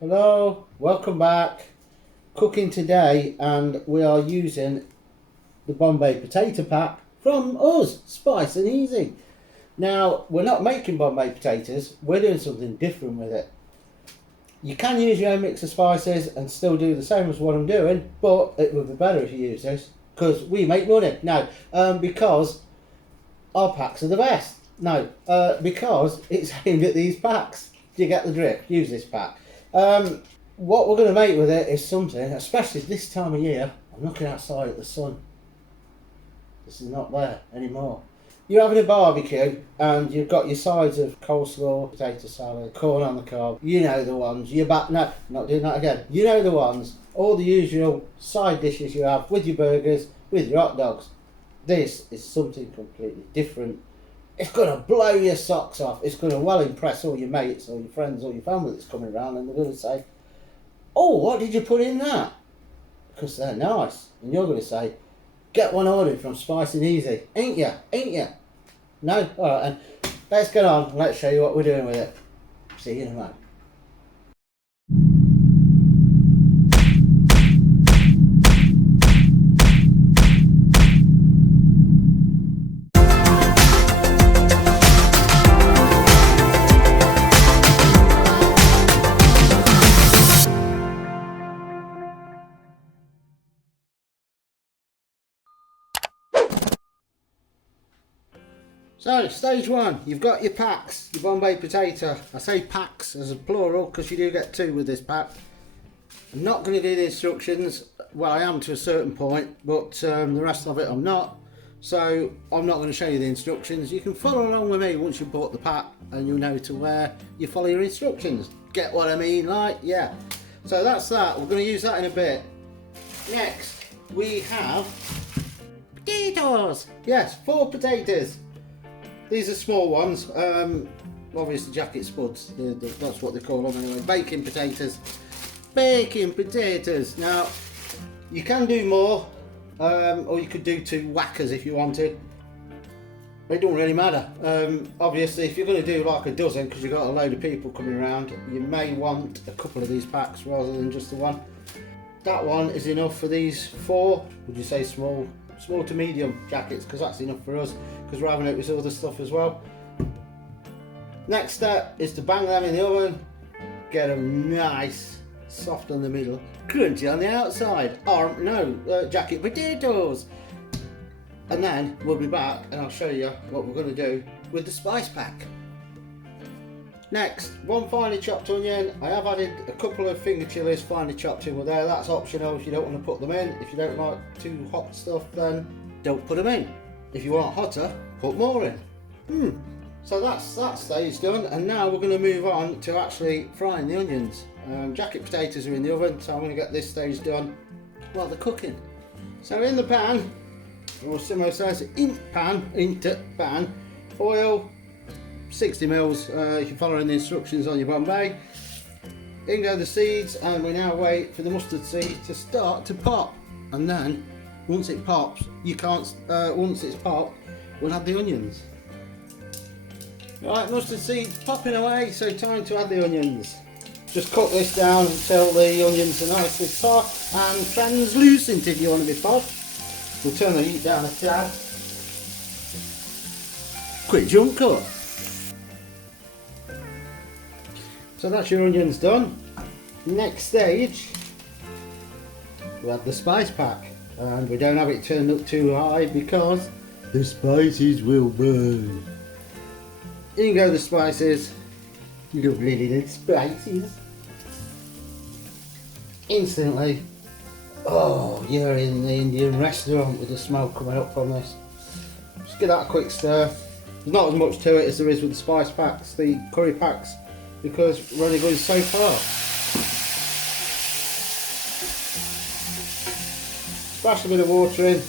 Hello, welcome back. Cooking today, and we are using the Bombay potato pack from us, Spice and Easy. Now, we're not making Bombay potatoes, we're doing something different with it. You can use your own mix of spices and still do the same as what I'm doing, but it would be better if you use this because we make money. No, because our packs are the best. No, because it's aimed at these packs. Do you get the drift? Use this pack. What we're going to make with it is something, especially this time of year. I'm looking outside at the sun. This is not there anymore. You're having a barbecue and you've got your sides of coleslaw, potato salad, corn on the cob. You know the ones. No, not doing that again. You know the ones. All the usual side dishes you have with your burgers, with your hot dogs. This is something completely different. It's going to blow your socks off. It's going to well impress all your mates or your friends or your family that's coming around, and they're going to say, "Oh, what did you put in that?" Because they're nice. And you're going to say, "Get one ordered from Spice and Easy." Ain't ya? Ain't ya? No? Alright then. Let's get on and let's show you what we're doing with it. See you in a moment. So, stage one, you've got your packs, your Bombay potato. I say packs as a plural because you do get two with this pack. I'm not going to do the instructions. Well, I am to a certain point, but the rest of it I'm not. So, I'm not going to show you the instructions. You can follow along with me once you've bought the pack and you'll know to where you follow your instructions. Get what I mean? Like, yeah. So, that's that. We're going to use that in a bit. Next, we have potatoes. Yes, 4 potatoes. These are small ones, obviously jacket spuds, that's what they call them anyway. Baking potatoes. Baking potatoes. Now, you can do more, or you could do 2 whackers if you wanted. It don't really matter. Obviously, if you're going to do like a dozen, because you've got a load of people coming around, you may want a couple of these packs rather than just the one. That one is enough for these 4, would you say small to medium jackets, because that's enough for us, because we're having it with other stuff as well. Next step is to bang them in the oven, get them nice, soft on the middle, crunchy on the outside, or jacket potatoes. And then we'll be back and I'll show you what we're going to do with the spice pack. Next, 1 finely chopped onion. I have added a couple of finger chilies finely chopped in with there. That's optional if you don't want to put them in. If you don't like too hot stuff, then don't put them in. If you want hotter, put more in. So that's that stage done, and now we're going to move on to actually frying the onions. Jacket potatoes are in the oven, so I'm going to get this stage done while they're cooking. So in the pan, or Simo says, into pan, oil, 60 mils, if you're following the instructions on your Bombay. In go the seeds, and we now wait for the mustard seed to start to pop. And then, once it pops, once it's popped, we'll add the onions. Right, mustard seeds popping away, so time to add the onions. Just cook this down until the onions are nicely soft and translucent if you want to be popped. We'll turn the heat down a tad. Quick jump cut. So that's your onions done. Next stage, we add the spice pack, and we don't have it turned up too high because the spices will burn. In go the spices, lovely little spices. Instantly, oh, you're in the Indian restaurant with the smoke coming up from this. Just give that a quick stir. There's not as much to it as there is with the spice packs, the curry packs, because we're only going so far. Splash a bit of water in,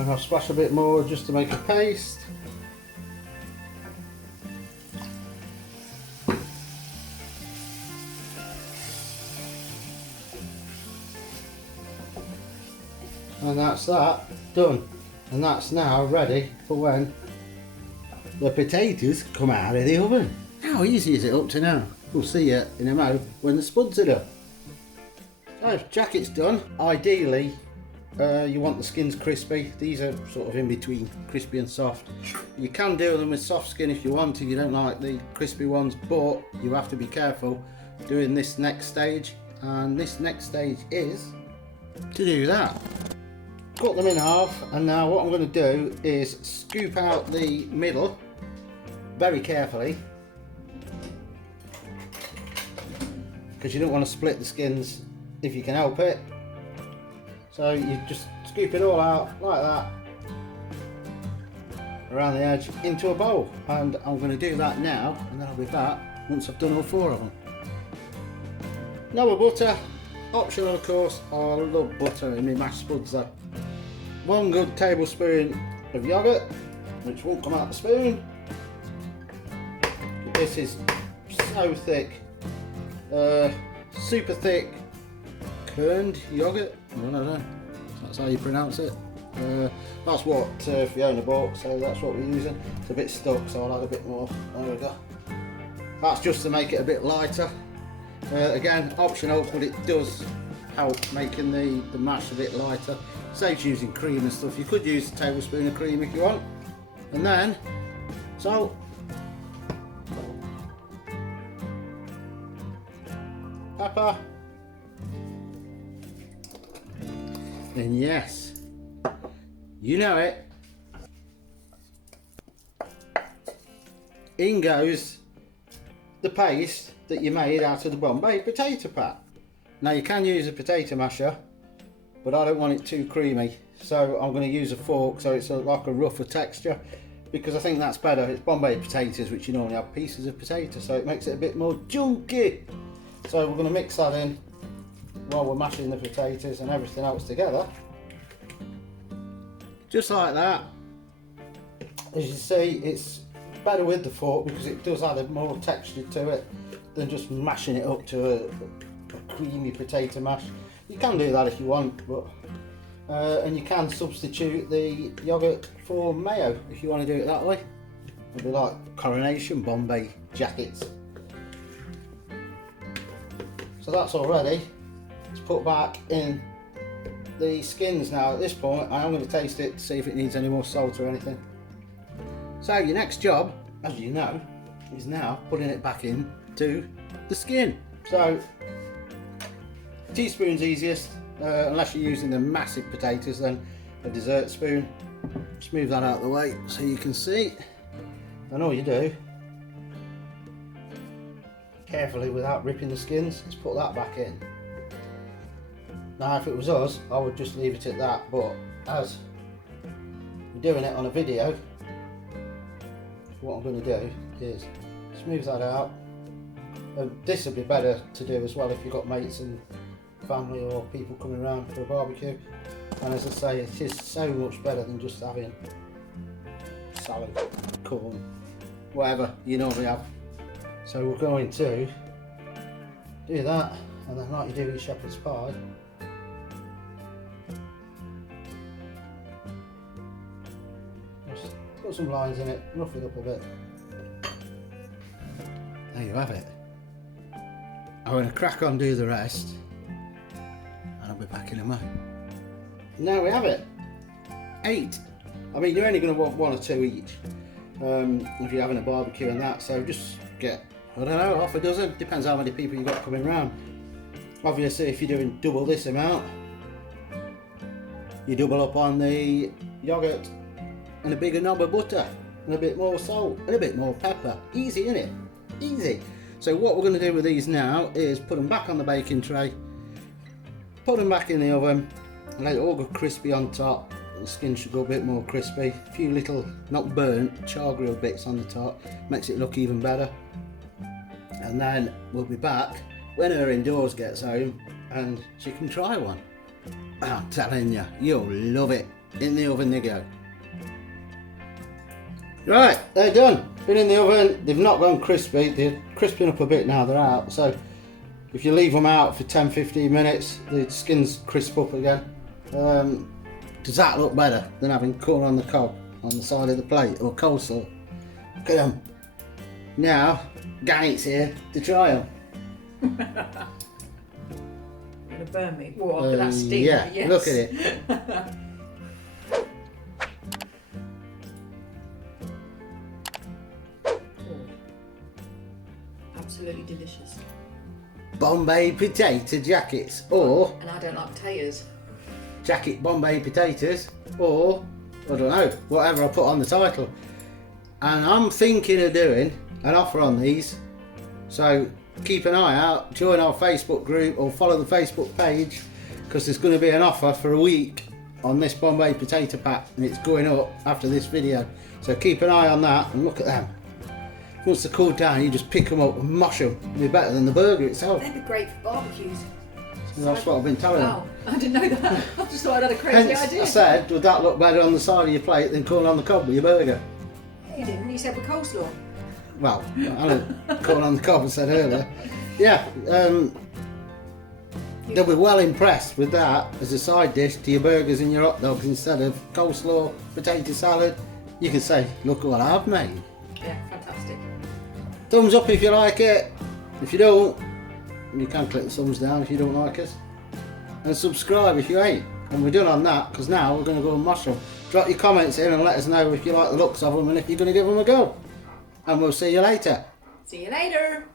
and I'll splash a bit more just to make a paste. And that's that done, and that's now ready for when the potatoes come out of the oven. How easy is it up to now? We'll see you in a mo when the spuds are done. So, jacket's done. Ideally, you want the skins crispy. These are sort of in between crispy and soft. You can do them with soft skin if you want, if you don't like the crispy ones, but you have to be careful doing this next stage. And this next stage is to do that. Cut them in half, and now what I'm going to do is scoop out the middle very carefully, because you don't want to split the skins if you can help it. So you just scoop it all out like that around the edge into a bowl, and I'm going to do that now, and then I'll be back once I've done all 4 of them. No butter, optional of course. Oh, I love butter in my mashed spuds though. 1 good tablespoon of yoghurt, which won't come out the spoon. This is so thick, super thick kerned yoghurt. I don't know, that's how you pronounce it. That's what Fiona bought, so that's what we're using. It's a bit stuck, so I'll add a bit more. There we go. That's just to make it a bit lighter. Again, optional, but it does help making the mash a bit lighter. Saves using cream and stuff. You could use a tablespoon of cream if you want. And then salt, pepper, and yes, you know it, in goes the paste that you made out of the Bombay potato pat. Now you can use a potato masher, but I don't want it too creamy, so I'm going to use a fork so it's like a rougher texture, because I think that's better. It's Bombay potatoes, which you normally have pieces of potato, so it makes it a bit more chunky. So we're going to mix that in while we're mashing the potatoes and everything else together, just like that. As you see, it's better with the fork because it does add a more texture to it than just mashing it up to a creamy potato mash. You can do that if you want, but and you can substitute the yoghurt for mayo if you want to do it that way. It'll be like Coronation Bombay jackets. So that's all ready. Let's put back in the skins now. At this point, I am going to taste it to see if it needs any more salt or anything. So your next job, as you know, is now putting it back in to the skin. So a teaspoon's easiest, unless you're using the massive potatoes, then a dessert spoon. Just move that out of the way so you can see. And all you do, carefully without ripping the skins, just put that back in. Now if it was us, I would just leave it at that, but as we're doing it on a video, what I'm going to do is smooth that out. This would be better to do as well if you've got mates and family or people coming around for a barbecue. And as I say, it is so much better than just having salad, corn, whatever you normally have. So we're going to do that, and then like you do with shepherd's pie, just put some lines in it, rough it up a bit. There you have it. I'm going to crack on, do the rest, and I'll be back in a moment. Now we have it. 8. I mean, you're only going to want 1 or 2 each if you're having a barbecue and that, so just get, I don't know, half a dozen, depends how many people you've got coming round. Obviously if you're doing double this amount, you double up on the yoghurt and a bigger knob of butter and a bit more salt and a bit more pepper. Easy, innit? Easy. So what we're going to do with these now is put them back on the baking tray, put them back in the oven, and let it all go crispy on top. The skin should go a bit more crispy. A few little, not burnt, char grill bits on the top, makes it look even better. And then we'll be back when her indoors gets home and she can try one. I'm telling you, you'll love it. In the oven they go. Right, they're done. Been in the oven, they've not gone crispy, they're crisping up a bit now they're out. So if you leave them out for 10-15 minutes, the skins crisp up again. Does that look better than having corn on the cob on the side of the plate or coleslaw? Look at them. Now, Gannett's here to try them. You're going to burn me. Whoa, look at that steam. Yeah, yes. look at it. Absolutely delicious. Bombay potato jackets, or And I don't like potatoes. jacket Bombay potatoes, or I don't know, whatever I put on the title. And I'm thinking of doing an offer on these, so keep an eye out, join our Facebook group or follow the Facebook page, because there's going to be an offer for a week on this Bombay potato pack, and it's going up after this video, so keep an eye on that. And look at them. Once they're cooled down, you just pick them up and mush them. It'll be better than the burger itself. They'd be great for barbecues. So that's what I've been telling them. Wow, I didn't know that. I just thought I'd had a crazy Hence, idea. I said, would that look better on the side of your plate than corn on the cob with your burger? You didn't, you said with coleslaw. Well, I know corn on the cob I said earlier. Yeah, they'll be well impressed with that as a side dish to your burgers and your hot dogs instead of coleslaw, potato salad. You can say, look what I've made. Yeah, fantastic. Thumbs up if you like it. If you don't, you can click the thumbs down if you don't like us. And subscribe if you ain't. And we're done on that, because now we're going to go and mush them. Drop your comments in and let us know if you like the looks of them and if you're going to give them a go. And we'll see you later. See you later.